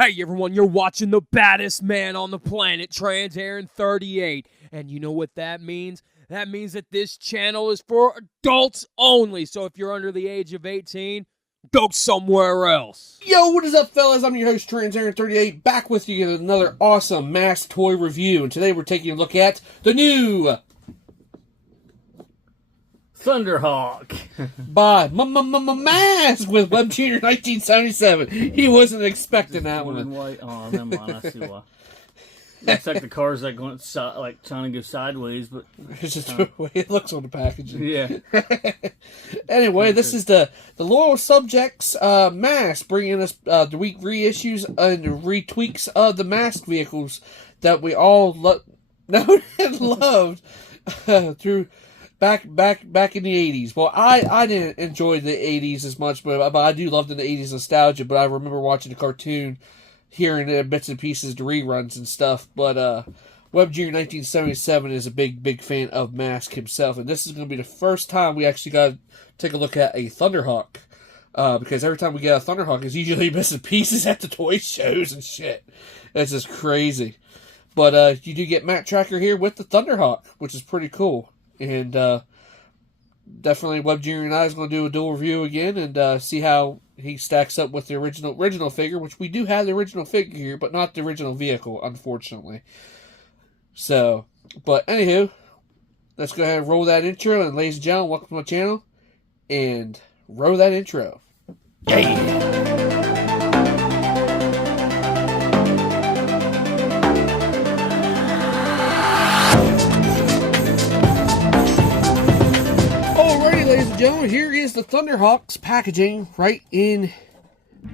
Hey everyone, you're watching the baddest man on the planet, TransAaron38. And you know what that means? That means that this channel is for adults only. So if you're under the age of 18, go somewhere else. Yo, what is up, fellas? I'm your host, TransAaron38, back with you with another awesome M.A.S.K toy review. And today we're taking a look at the new Thunderhawk by M.A.S.K with WEBJR1977. He wasn't expecting that Blue one. and white. Oh, never mind. I see why. Looks like the car's like going like trying to go sideways, but It's just the way it looks on the packaging. yeah. Anyway, this is the Loyal Subjects M.A.S.K bringing us the week reissues and retweaks of the M.A.S.K vehicles that we all know and loved through back in the 80s. Well, I didn't enjoy the 80s as much, but I do love the 80s nostalgia. But I remember watching the cartoon, hearing bits and pieces, the reruns and stuff. But WEBJR1977 is a big fan of M.A.S.K himself, and this is going to be the first time we actually got to take a look at a Thunderhawk. Because every time we get a Thunderhawk, it's usually bits and pieces at the toy shows and shit. It's just crazy. But you do get Matt Tracker here with the Thunderhawk, which is pretty cool. And definitely WEBJR and I is going to do a dual review again and see how he stacks up with the original figure, which we do have the original figure here, but not the original vehicle, unfortunately. So, but anywho, let's go ahead and roll that intro. And ladies and gentlemen, welcome to my channel. And roll that intro. Yeah! Ladies and gentlemen, here is the Thunderhawk's packaging right in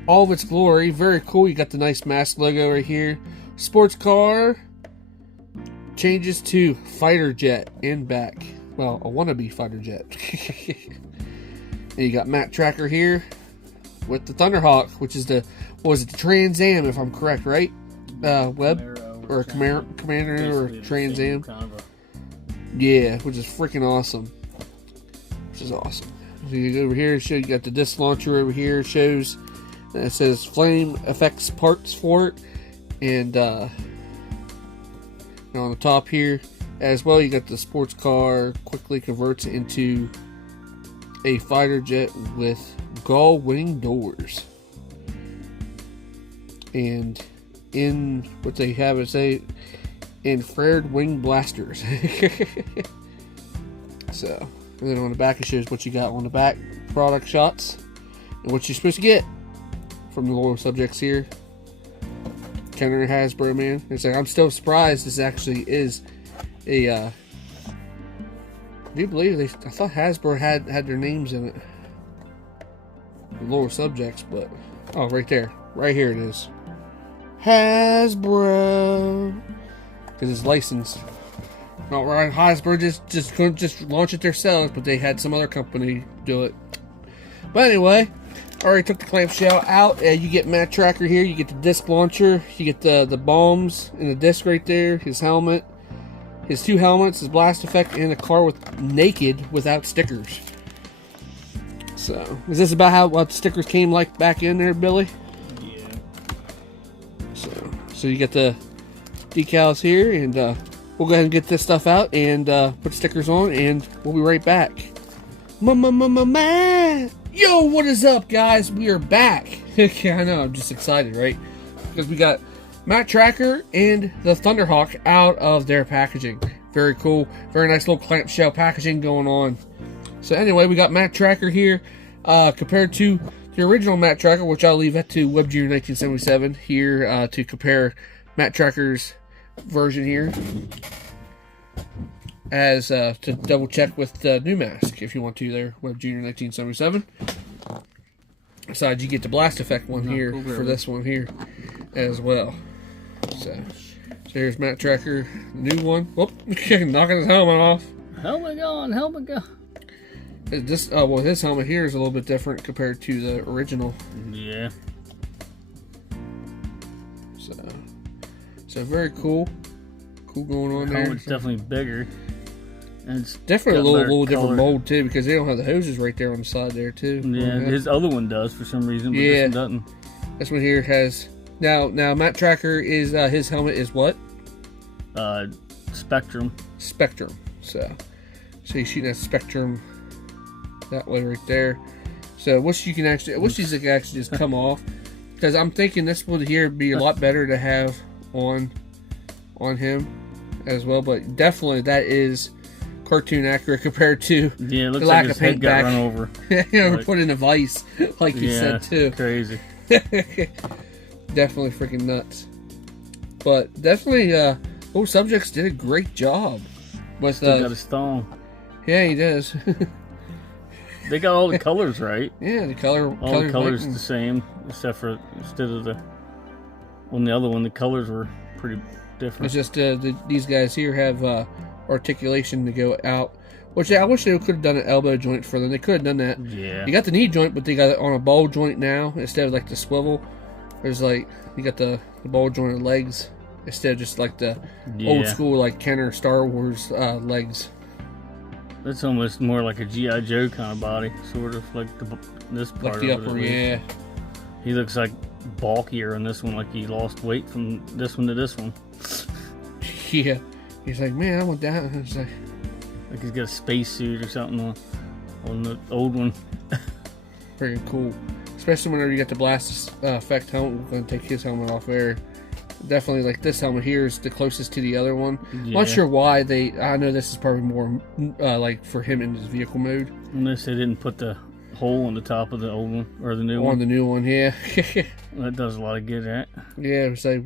all of its glory. Very cool. You got the nice M.A.S.K logo right here. Sports car changes to fighter jet in back. Well, a wannabe fighter jet. And you got Matt Tracker here with the Thunderhawk, which is the, what was it, the Trans Am, if I'm correct, right? Web or Commander or Trans Am. Kind of Yeah, which is freaking awesome. Which is awesome. So you go over here, you got the disc launcher over here, shows it says flame effects parts for it, and on the top here as well, you got the sports car quickly converts into a fighter jet with gull wing doors, and in what they have is a infrared wing blasters. So. And then on the back it shows what you got on the back, product shots, and what you're supposed to get from the Loyal Subjects here. Kenner Hasbro, man. It's like, I'm still surprised this actually is a, I do believe I thought Hasbro had their names in it. The Loyal Subjects, but, oh, right there. Right here it is. Hasbro. Because it's licensed. Not right. Hasbro just couldn't just launch it themselves, but they had some other company do it. But anyway, I already took the clamshell out. You get Matt Tracker here. You get the disc launcher. You get the bombs and the disc right there. His helmet, his two helmets, his blast effect, and a car with naked without stickers. So, is this about how what stickers came like back in there, Billy? yeah. So you get the decals here, and we'll go ahead and get this stuff out and put stickers on, and we'll be right back. Yo, what is up, guys? We are back. I know, I'm just excited, right? Because we got Matt Tracker and the Thunderhawk out of their packaging. Very cool. Very nice little clamshell packaging going on. So anyway, we got Matt Tracker here compared to the original Matt Tracker, which I'll leave that to WEBJR1977 here to compare Matt Tracker's version here as to double check with the new M.A.S.K if you want to there, WEBJR1977. Besides, you get the blast effect one here for this one here as well. So here's Matt Tracker, the new one. Whoop, knocking his helmet off. Helmet gone, helmet gone. This well, his helmet here is a little bit different compared to the original. Yeah. So very cool. Cool going on there. Helmet's definitely bigger. And it's definitely a little different mold too, because they don't have the hoses right there on the side there too. Yeah, his other one does for some reason, but yeah, this one doesn't. This one here has Now Matt Tracker is his helmet is what? Spectrum. Spectrum. So you're shooting at Spectrum that way right there. So I wish these can actually just come off, because I'm thinking this one here would be a lot better to have on him as well. But definitely that is cartoon accurate compared to it looks the like lack his of paint head got back. run over. We're put in a vice, like you said too. Crazy. Definitely freaking nuts. But definitely, both subjects did a great job with. Still got his thong. Yeah, he does. They got all the colors right. Yeah, All the colors the same, except for instead of the other one, the colors were pretty different. It's just these guys here have articulation to go out, which I wish they could have done an elbow joint for them. They could have done that. Yeah. You got the knee joint, but they got it on a ball joint now instead of like the swivel. There's like you got the ball jointed legs instead of just like the old school like Kenner Star Wars legs. That's almost more like a G.I. Joe kind of body, sort of like this part Like the of upper, it. yeah. He looks like bulkier in this one, like he lost weight from this one to this one. Yeah. He's like, man, I went down. I was like he's got a spacesuit or something on the old one. very cool. Especially whenever you get the blast effect helmet. We're going to take his helmet off there. Definitely, like this helmet here is the closest to the other one. Yeah. Not sure why I know this is probably more like for him in his vehicle mode. Unless they didn't put the hole on the top of the old one or the new one. On the new one, yeah. That does a lot of good at. Yeah, so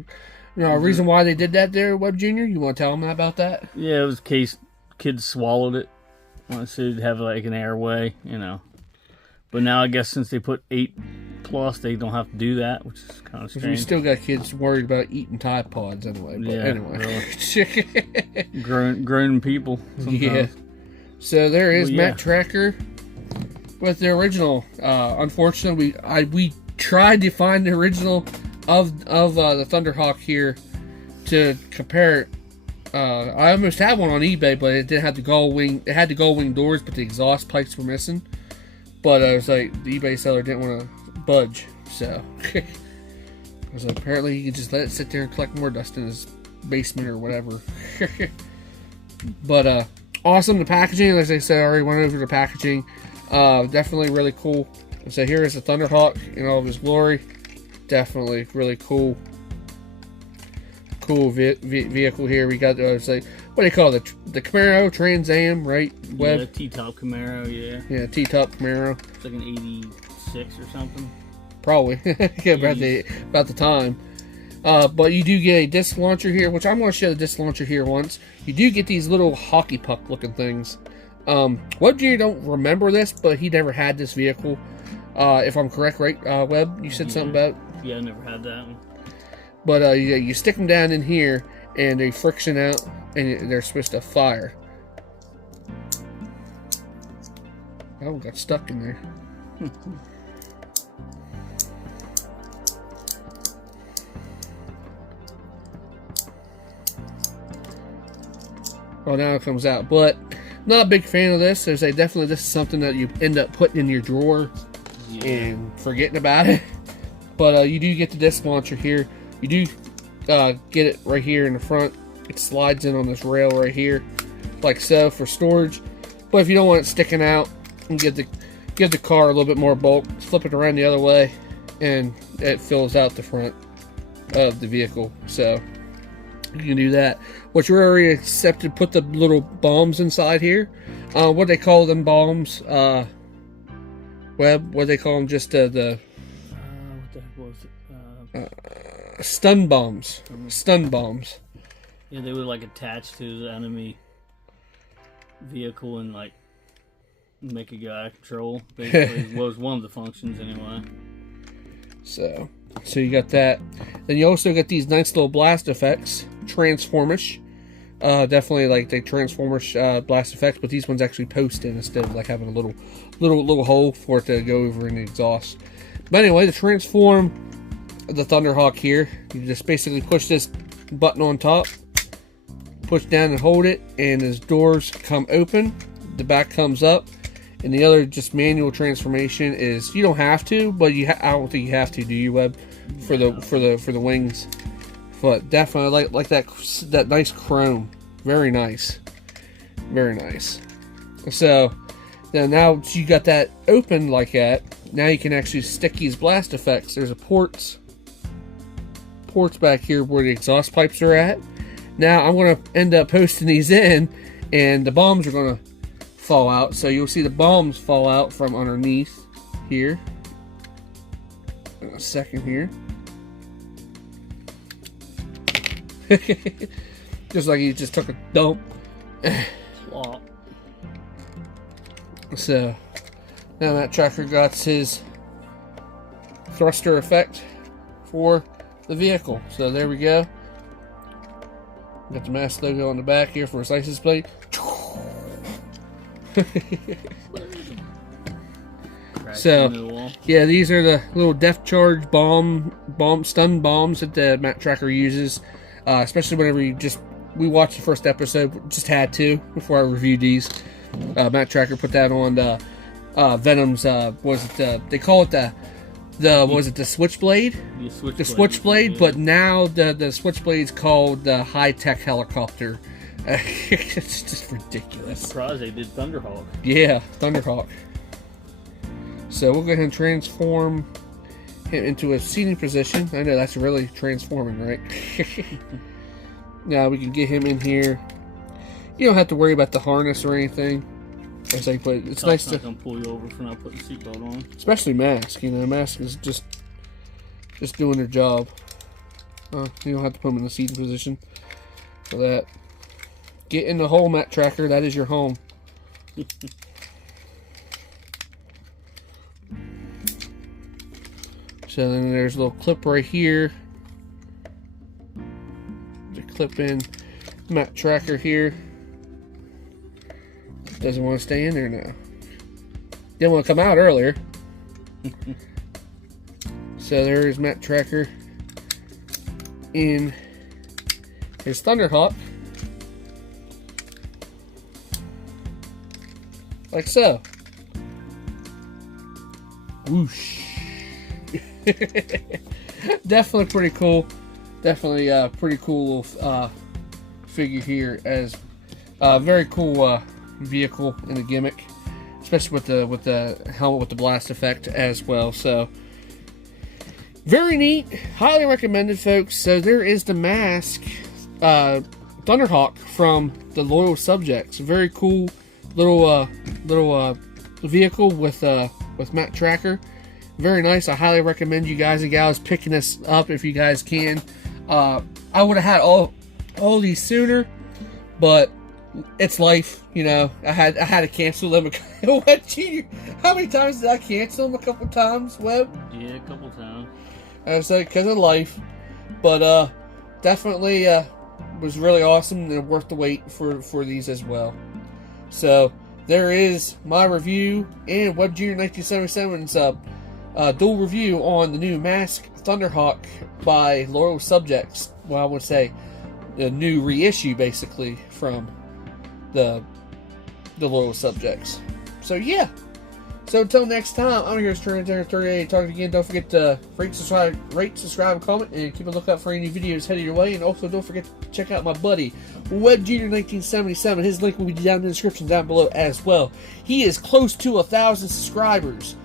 a reason why they did that there, Web Junior. You want to tell them about that? Yeah, it was in case kids swallowed it. So they'd have like an airway, But now I guess since they put 8+, they don't have to do that, which is kind of strange. You still got kids worried about eating Tide Pods anyway. But anyway. Really. grown people. Sometimes. Yeah. So there is Matt Tracker with the original. Unfortunately, we tried to find the original of the Thunderhawk here to compare it. I almost had one on eBay, but it didn't have the gull wing. It had the gull wing doors, but the exhaust pipes were missing. But I was like, the eBay seller didn't want to budge, so I was like, apparently he could just let it sit there and collect more dust in his basement or whatever. But awesome, the packaging. As I said, I already went over the packaging. Definitely really cool. So here is the Thunderhawk in all of his glory. Definitely really cool. Cool vehicle here. We got it's like, what do you call it? The Camaro Trans Am, right? Yeah, T-top Camaro, yeah. Yeah, T-top Camaro. It's like an 86 or something. Probably. Yeah, about the time. But you do get a disc launcher here, which I'm going to show the disc launcher here once. You do get these little hockey puck looking things. Web Junior don't remember this, but he never had this vehicle. If I'm correct, right? Web, you said something about? Yeah, I never had that one. But you stick them down in here, and they friction out, and they're supposed to fire. Oh, got stuck in there. Oh, now it comes out. But not a big fan of this. There's definitely this is something that you end up putting in your drawer and forgetting about it. But you do get the disc launcher here. You do get it right here in the front. It slides in on this rail right here, like so, for storage. But if you don't want it sticking out, you give the car a little bit more bulk. Flip it around the other way, and it fills out the front of the vehicle. So you can do that. What you're already accepted, put the little bombs inside here. What they call them bombs? Web. What they call them? Just the what the heck was it? stun bombs. Stun bombs. Yeah, they would like attach to the enemy vehicle and like make a guy control. Basically, was one of the functions anyway. So you got that. Then you also get these nice little blast effects, transformish. Definitely like the transformish blast effects, but these ones actually post in instead of like having a little hole for it to go over in the exhaust. But anyway, to transform the Thunderhawk here, you just basically push this button on top, push down and hold it, and his doors come open, the back comes up. And the other just manual transformation is, you don't have to, but I don't think you have to, do you, Web? for the wings. But definitely like that nice chrome. Very nice. Very nice. So now you got that open like that. Now you can actually stick these blast effects. There's a ports back here where the exhaust pipes are at. Now I'm going to end up posting these in, and the bombs are going to fall out. So you'll see the bombs fall out from underneath here. In a second here. Just like he just took a dump. So now that tracker got his thruster effect for the vehicle. So there we go. Got the M.A.S.K logo on the back here for his license plate. So yeah, these are the little depth charge stun bombs that the Map Tracker uses, especially whenever we watched the first episode. Just had to before I reviewed these. Map Tracker put that on the Venom's. They call it the Switchblade? The Switchblade, but now the Switchblade's called the high-tech helicopter. It's just ridiculous. I'm surprised they did Thunderhawk. Yeah, Thunderhawk. So we'll go ahead and transform him into a seating position. I know that's really transforming, right? Now we can get him in here. You don't have to worry about the harness or anything. As I put, it's nice to. Not pull you over for not putting the seatbelt on. Especially M.A.S.K. You know, M.A.S.K is just doing their job. You don't have to put them in the seating position for that. Get in the hole, Map Tracker. That is your home. So then there's a little clip right here to clip in Map Tracker here. Doesn't want to stay in there now. Didn't want to come out earlier. So there's Map Tracker in his Thunderhawk. Like so. Whoosh. Definitely pretty cool. Definitely pretty cool little figure here, as very cool vehicle in the gimmick, especially with the helmet with the blast effect as well. So very neat, highly recommended, folks. So there is the M.A.S.K Thunderhawk from the Loyal Subjects. Very cool little vehicle with Map Tracker. Very nice. I highly recommend you guys and gals picking this up if you guys can. I would have had all these sooner, but it's life, you know. I had to cancel them. How many times did I cancel them? A couple times, Webb? Yeah, a couple times. I was like, because of life. But definitely was really awesome and worth the wait for these as well. So there is my review and WEBJR1977's dual review on the new M.A.S.K Thunderhawk by Loyal Subjects. Well, I would say the new reissue, basically, from the Loyal Subjects. So yeah. So until next time, I'm your Transgender38 talking again. Don't forget to rate, subscribe, comment, and keep a lookout for any new videos headed your way. And also don't forget to check out my buddy WEBJR1977. His link will be down in the description down below as well. He is close to 1,000 subscribers.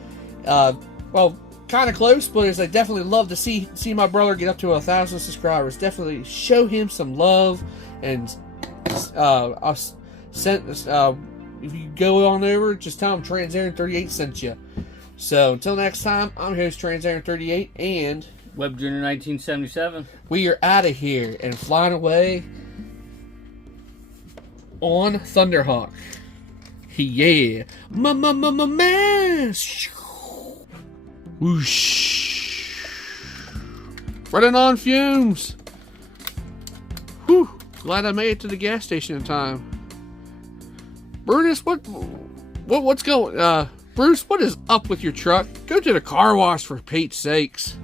Well, kind of close, but I definitely love to see my brother get up to 1,000 subscribers. Definitely show him some love, and I'll send this. If you go on over, just tell him Transaren38 sent you. So until next time, I'm your host Transaren38 and WEBJR1977. We are out of here and flying away on Thunderhawk. Yeah, M.A.S.K. Whoosh. Running on fumes. Whew. Glad I made it to the gas station in time. Brutus, what's going? Bruce, what is up with your truck? Go to the car wash for Pete's sakes.